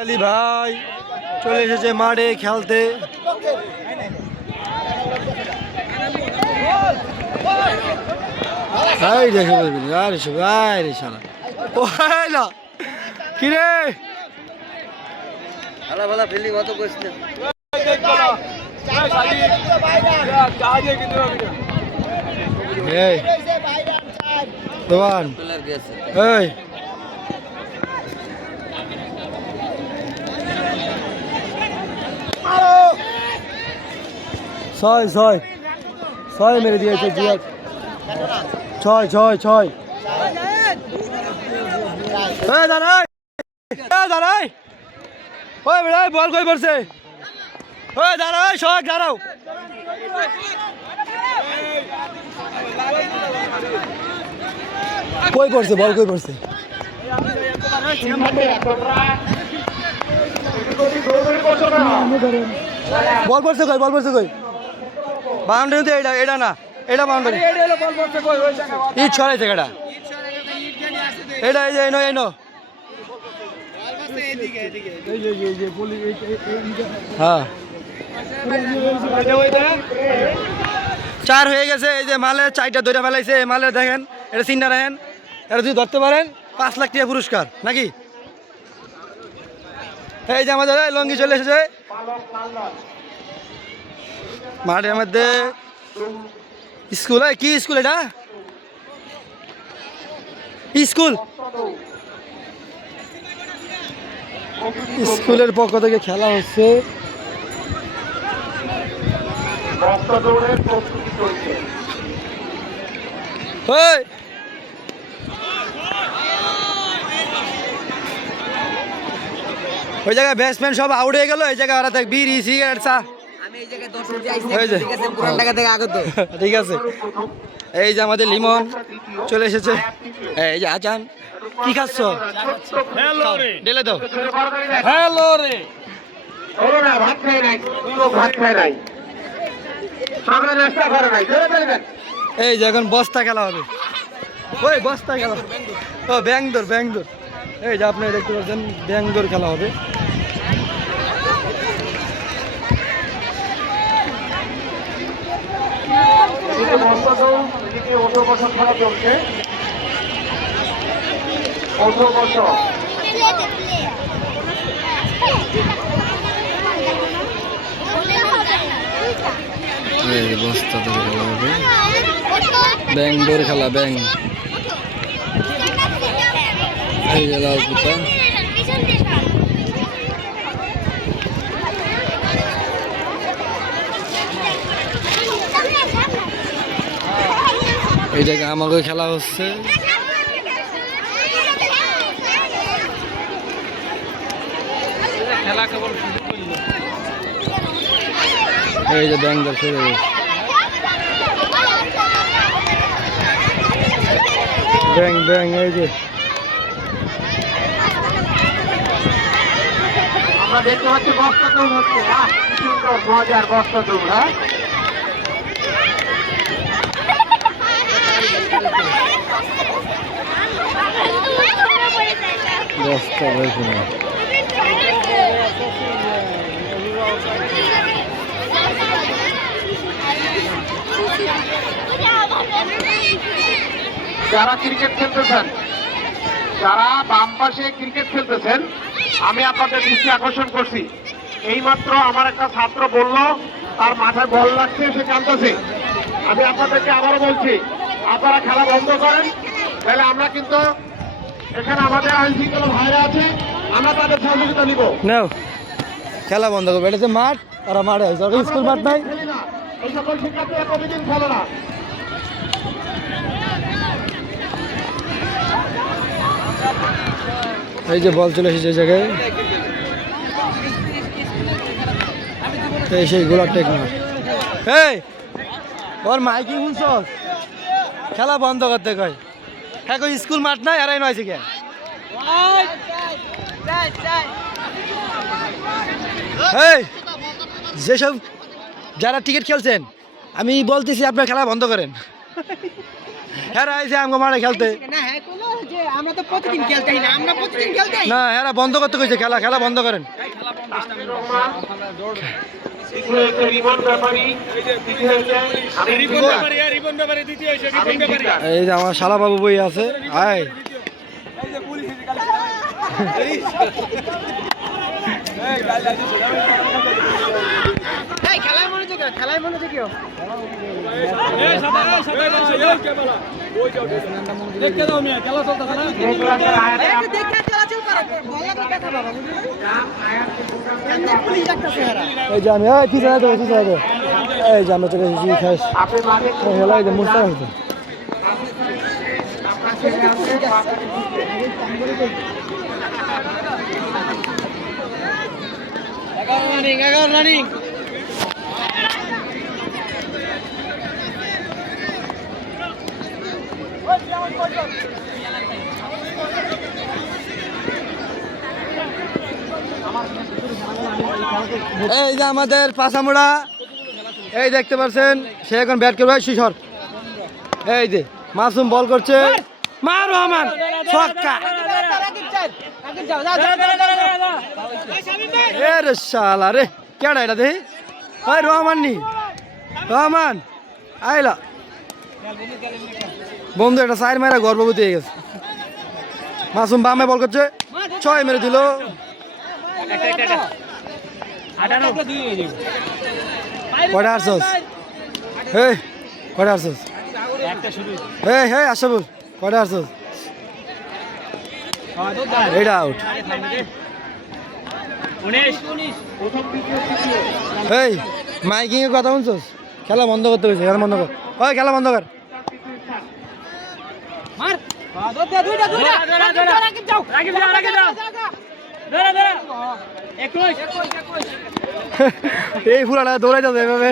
আলী ভাই চলে এসেছে মাঠে খেলতে। কিরে ছয় ছয় ছয় মেরে দিয়েছে জিয়াদ। ছয় ছয় ছয় দাঁড়াই দাঁড়াই ওই বেড়াই বল কই পড়ছে। ওই দাঁড়াই সব দাঁড়াও। কই পড়ছে বল কই পড়ছে। বল পড়ছে কই বল পড়ছে কই। বাউন্ডারি তো এটা এটা না এটা বাউন্ডারি ইট ছড়াইছে এটা এটা এই যে এনো এনো হ্যাঁ চার হয়ে গেছে। এই যে মালে চারটা ধরে ফেলাইছে। মালে দেখেন এটা চিন্তা রাখেন, এটা যদি ধরতে পারেন 5 লাখ টাকা পুরস্কার নাকি। এই যে আমাদের লঙ্গি চলে এসেছে মাঠের মধ্যে। স্কুল কি স্কুল এটা স্কুল স্কুলের পক্ষ থেকে খেলা হচ্ছে। ওই জায়গায় ব্যাটসম্যান সব আউট হয়ে গেল। এই জায়গায় ওরা দেখ বিড়ি সিগারেট চা। ঠিক আছে। এই যে আমাদের লিমন চলে এসেছে। এই যে আজান কি খাচ্ছ ডেলে দাও। হ্যালো রে এই যে এখন বস্তা খেলা হবে। ওই বস্তা খেলা ও ব্যাংদোর ব্যাংদোর। এই যে আপনি দেখতে পাচ্ছেন ব্যাংদোর খেলা হবে। বস্তা ধরে খেলা হবে ব্যাংদোর খেলা ব্যাং। এই যে লাল কুতা এই জায়গায় আমাকে খেলা হচ্ছে। এই যে ব্যাংদর শুরু হয়েছে। ব্যাং ব্যাং এই যে আমরা দেখতে পাচ্ছি বস্তা দৌড় হচ্ছে। সুন্দর মজার বস্তা দৌড়। হ্যাঁ বস্তা হয়েছে না। যারা ক্রিকেট খেলতেছেন, যারা বাম পাশে ক্রিকেট খেলতেছেন, আমি আপনাদের দৃষ্টি আকর্ষণ করছি। এইমাত্র আমার একটা ছাত্র বলল তার মাথায় বল লাগছে, সে কাঁদতেছে। আমি আপনাদেরকে আবারও বলছি, আপনারা খেলা বন্ধ করেন, তাহলে আমরা কিন্তু এখানে আমাদের আইন শৃঙ্খলা ভাইরা আছে, আমরা তাদের সহযোগিতা নিব। নাও খেলা বন্ধ করবে। এটা মাঠ, ওরা মাঠে আছে, ওরা স্কুল মাঠ নাই। এই সকল শিক্ষার্থীরা প্রতিদিন খেলো না। এই যে বল চলে এসেছে এই জায়গায়। এই সেই গোলার টেকনার। এই ওর মাইকিং শুনছ খেলা বন্ধ করতে কয়। হ্যাঁ কই স্কুল মাঠ নাই আর নয়ছে কে। এই যেসব যারা টিকিট খেলছেন আমি বলতেছি আপনার খেলা বন্ধ করেন। হ্যাঁ আইছে আমগো মাঠে খেলতে। যে আমরা তো প্রতিদিন খেলতেই না, আমরা প্রতিদিন খেলতেই না এরা বন্ধ করতে কইছে, খেলা খেলা বন্ধ করেন। তানভীর রহমান, দ্বিতীয় হয়েছে রিমন ব্যাপারী, তৃতীয় হয়েছে আমি জিদ্দার। এই যে আমার শালা বাবু বই আছে, আয় এই খেলায় মনোযোগ দাও, খেলায় মনোযোগ দিও। এই ক্লাসের আয়াতে একটু দেখে চলাচল করো, বল লাগলে ব্যথা পাবা, বুঝলি? এমনি পুলিশ ডাকতেছে এরা। এই যে আমি এই পিছনে তো পিছনে তো এই যে আমরা চলে এসেছি শেষ আপনি মাঠে খেলা। এই যে মুস্তাক আছে, আপনার ছেলে আছে, মাঠে এগারো রানিং এই যে আমাদের পাশামোড়া, এই দেখতে পাচ্ছেন সে এখন ব্যাট করবে শিশর। এই যে মাসুম বল করছে, মা রহমান ছক্কা। এ রে শালা রে, কেডা এটা দেখি? ওই রহমান নি, রহমান আইলা বন্ধু, এটা সাইড মেরা গর্ভবতী হয়ে গেছে। মাসুম বামে বল করছে, 6 মেরে দিল। কয়টা আসছস? এই কয়টা আসছস? এই হে আশাবুল কয়টা আসছস? এইটা আউট। এই মাইকিং এর কথা শুনছস? খেলা বন্ধ করতে হয়েছে, খেলা বন্ধ কর। ওই খেলা বন্ধ কর। মার দুইটা রাকিব যাও ধরে 21 এই ফুলাটা দৌড়াইতে এভাবে।